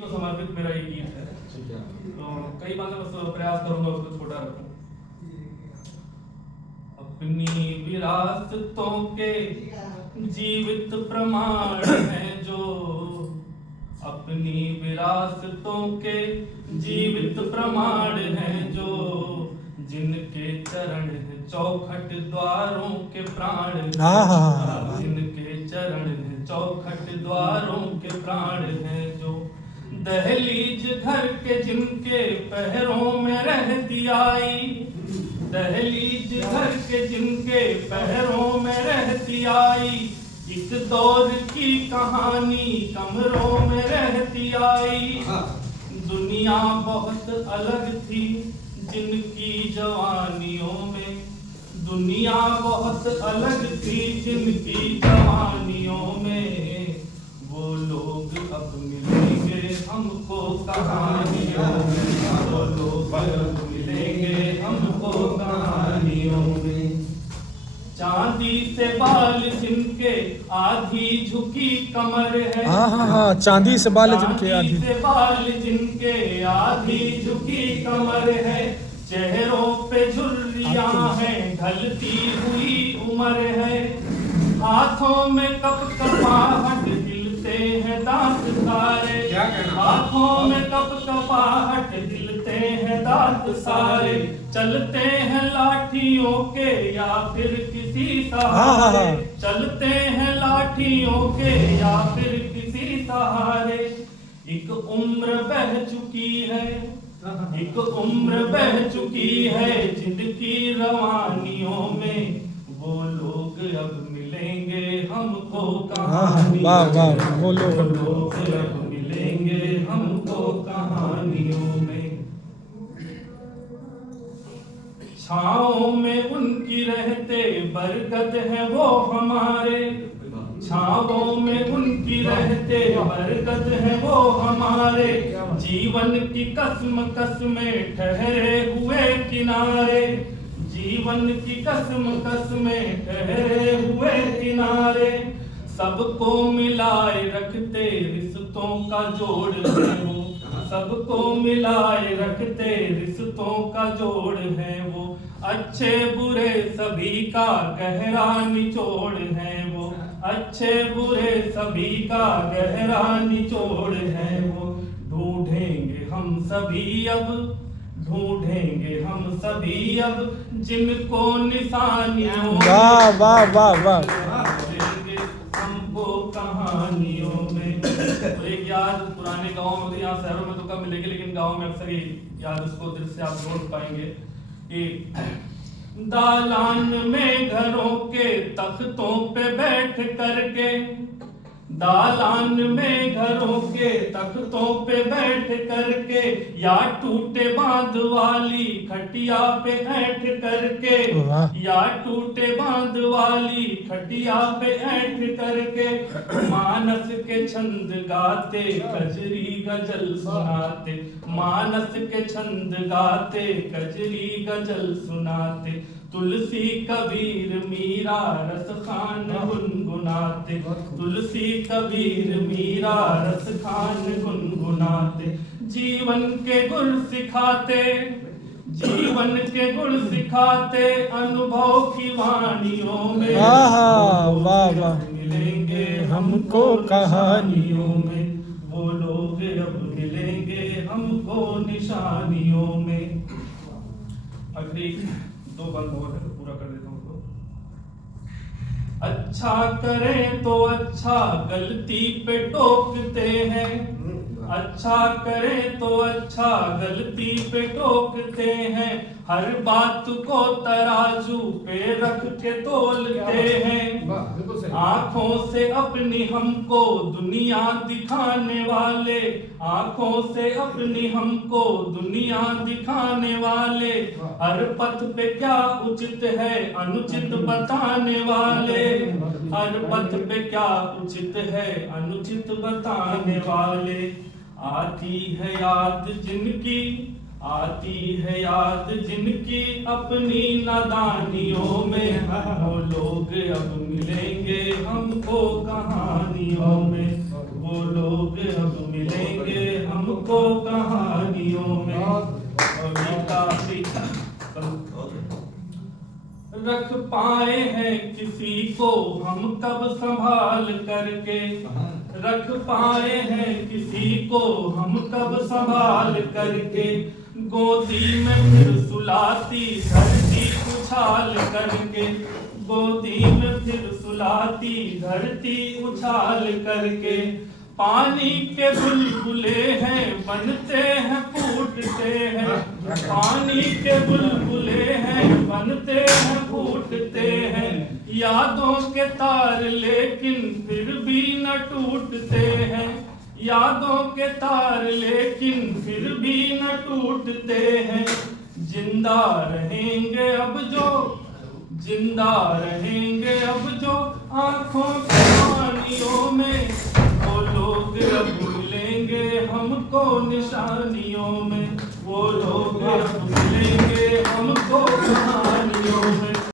को समर्पित मेरा ये गीत है। तो कई बार बस प्रयास करूंगा उसको छोटा रखूं। अपनी विरासतों के जीवित प्रमाण हैं जो, अपनी विरासतों के जीवित प्रमाण हैं जो, जिनके चरण चौखट द्वारों के प्राण, जिनके चरण चौखट द्वारों के प्राण हैं जो, दहलीज घर के जिनके पैरों में रहती आई, दहलीज घर के जिनके पैरों में रहती आई, एक दौर की कहानी कमरों में रहती आई। दुनिया बहुत अलग थी जिनकी जवानियों में, दुनिया बहुत अलग थी जिनकी जवानियों में, वो लोग अब मिलेंगे हमको कहानियों में, वो लोग अब मिलेंगे हमको कहानियों में। चांदी से बाल जिनके आधी झुकी कमर है, हाँ, चांदी से बाल जिनके आधी, से बाल जिनके आधी झुकी कमर है, चेहरों पे झुर्रियां हैं ढलती हुई उम्र है, हाथों में कपकपाहट हिलते हैं दांत सारे, हाथों में कपकपाहट हिलते हैं दांत सारे, चलते हैं लाठियों के या फिर किसी सहारे, चलते हैं लाठियों के या फिर किसी सहारे। एक उम्र बह चुकी है, एक उम्र बह चुकी है जिनकी रवानियों में, वो लोग अब मिलेंगे हमको कहानियों में, वो लोग अब मिलेंगे हमको कहानियों में। छाँव में उनकी रहते बरगद है वो हमारे, छाँवों में उनकी रहते बरगद है वो हमारे, जीवन की कसम कसमें ठहरे हुए किनारे, जीवन की कसम कसमें ठहरे हुए किनारे, सबको मिलाए रखते रिश्तों का जोड़ है वो, सबको मिलाए रखते रिश्तों का जोड़ है वो, अच्छे बुरे सभी का गहरा निचोड़ है वो, अच्छे बुरे सभी का गहरा निचोड़ है वो। ढूंढेंगे हम सभी अब, ढूंढेंगे हम सभी अब जिनको निशानियों, वाह वाह वाह वाह, हमको कहानियों में। तो एक याद पुराने गाँव में, यहाँ शहरों में तो कम मिलेगी लेकिन गाँव में अक्सर ये याद उसको दिल से आप जोड़ पाएंगे कि दालान में घरों के तख्तों पे बैठ करके, दालान में घरों के तख्तों पे बैठ करके, या टूटे बांध वाली खटिया पे ऐंठ करके, या टूटे बांध वाली खटिया पे ऐंठ करके, मानस के छंद गाते कजरी गजल सुनाते, मानस के छंद गाते कजरी गजल सुनाते, तुलसी कबीर मीरा रस खान गुनगुनाते, तुलसी कबीर मीरा रस खान गुनगुनाते, जीवन के गुण सिखाते, जीवन के गुण सिखाते अनुभव की वाणियों में, वाह वाह, मिलेंगे हमको कहानियों में, वो लोग अब मिलेंगे हमको निशानियों में। अगली दो बंद और है तो पूरा कर देता हूँ। अच्छा करें तो अच्छा गलती पे टोकते हैं, अच्छा करें तो अच्छा गलती पे टोकते हैं, हर बात को तराजू पे रख के तोलते हैं, आंखों से अपनी हमको दुनिया दिखाने वाले, आंखों से अपनी हमको दुनिया दिखाने वाले, हर पथ पे क्या उचित है अनुचित बताने वाले, हर पथ पे क्या उचित है अनुचित बताने वाले। आती है याद जिनकी, आती है याद जिनकी अपनी नादानियों में, वो लोग अब मिलेंगे हमको कहानियों में, वो लोग अब मिलेंगे हम हमको कहानियों में रख पाए हैं किसी को हम कब संभाल करके, रख पाए हैं किसी को हम कब संभाल करके, गोदी में फिर सुलाती धरती उछाल करके, गोदी में फिर सुलाती धरती उछाल करके। पानी के बुलबुले हैं बनते हैं फूटते हैं, पानी के बुलबुले हैं बनते हैं फूटते हैं, यादों के तार लेकिन फिर भी न टूटते हैं, यादों के तार लेकिन फिर भी न टूटते हैं। जिंदा रहेंगे अब जो, जिंदा रहेंगे अब जो आंखों की पानियों में, वो लोग अब भूलेंगे हमको निशानियों में, वो लोग अब